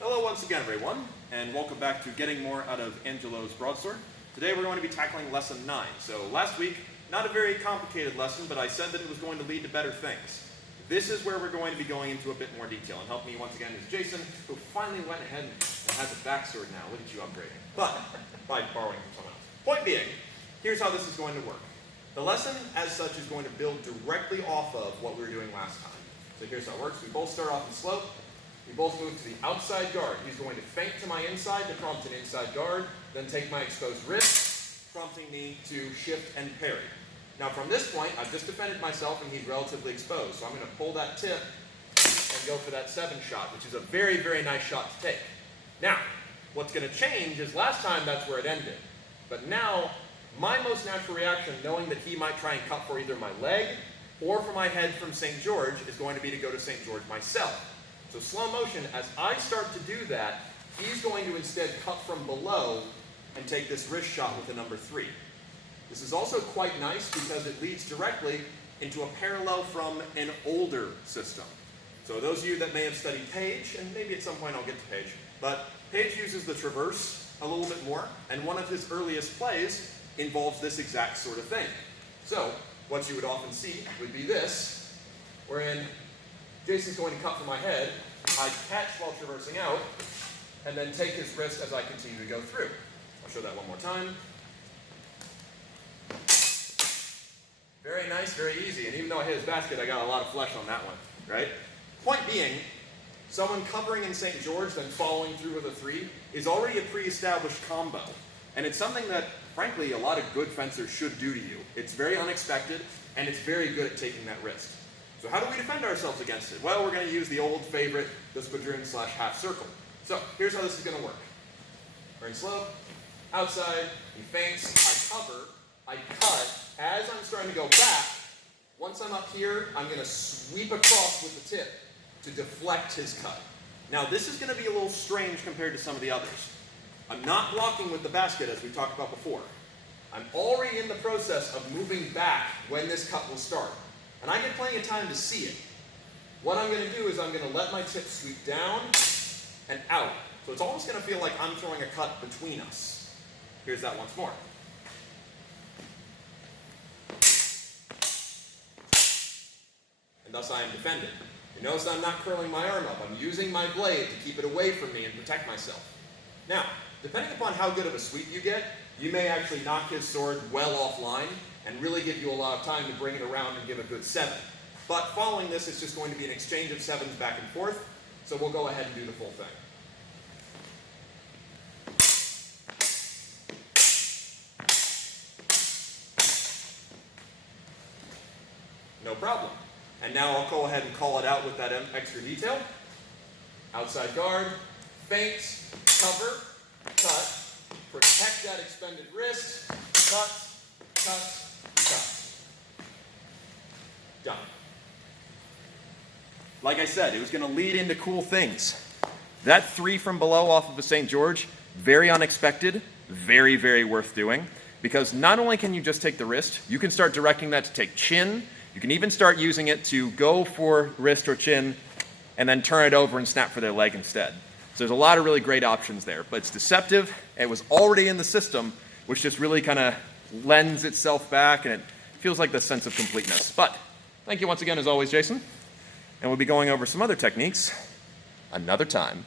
Hello once again, everyone, and welcome back to Getting More Out of Angelo's Broadsword. Today we're going to be tackling Lesson 9. So last week, not a very complicated lesson, but I said that it was going to lead to better things. This is where we're going to be going into a bit more detail, and help me once again is Jason, who finally went ahead and has a backsword now. Look at you upgrading. But, by borrowing from someone else. Point being, here's how this is going to work. The lesson, as such, is going to build directly off of what we were doing last time. So here's how it works. We both start off in slope. We both move to the outside guard. He's going to feint to my inside to prompt an inside guard, then take my exposed wrist, prompting me to shift and parry. Now from this point, I've just defended myself and he's relatively exposed. So I'm going to pull that tip and go for that 7 shot, which is a very, very nice shot to take. Now, what's going to change is last time that's where it ended. But now, my most natural reaction, knowing that he might try and cut for either my leg or for my head from St. George, is going to be to go to St. George myself. So slow motion, as I start to do that, he's going to instead cut from below and take this wrist shot with a number 3. This is also quite nice because it leads directly into a parallel from an older system. So those of you that may have studied Page, and maybe at some point I'll get to Page, but Page uses the traverse a little bit more, and one of his earliest plays involves this exact sort of thing. So what you would often see would be this, wherein Jason's going to cut for my head, I catch while traversing out, and then take his wrist as I continue to go through. I'll show that one more time. Very nice, very easy, and even though I hit his basket, I got a lot of flesh on that one, right? Point being, someone covering in St. George, then following through with a 3, is already a pre-established combo, and it's something that, frankly, a lot of good fencers should do to you. It's very unexpected, and it's very good at taking that risk. So how do we defend ourselves against it? Well, we're going to use the old favorite, the Spadroon / half circle. So here's how this is going to work. We're in slope, outside, he feints, I cover, I cut. As I'm starting to go back, once I'm up here, I'm going to sweep across with the tip to deflect his cut. Now this is going to be a little strange compared to some of the others. I'm not blocking with the basket as we talked about before. I'm already in the process of moving back when this cut will start. And I get plenty of time to see it. What I'm going to do is I'm going to let my tip sweep down and out. So it's almost going to feel like I'm throwing a cut between us. Here's that once more. And thus I am defended. You notice I'm not curling my arm up. I'm using my blade to keep it away from me and protect myself. Now, depending upon how good of a sweep you get, you may actually knock his sword well offline and really give you a lot of time to bring it around and give a good 7. But following this, it's just going to be an exchange of 7s back and forth, so we'll go ahead and do the full thing. No problem. And now I'll go ahead and call it out with that extra detail. Outside guard, feint, cover, cut, protect that expended wrist, cut, cut, cut. Done. Like I said, it was going to lead into cool things. That 3 from below off of a St. George, very unexpected, very, very worth doing, because not only can you just take the wrist, you can start directing that to take chin. You can even start using it to go for wrist or chin and then turn it over and snap for their leg instead. So there's a lot of really great options there, but it's deceptive. It was already in the system, which just really kind of lends itself back, and it feels like the sense of completeness. But thank you once again, as always, Jason. And we'll be going over some other techniques another time.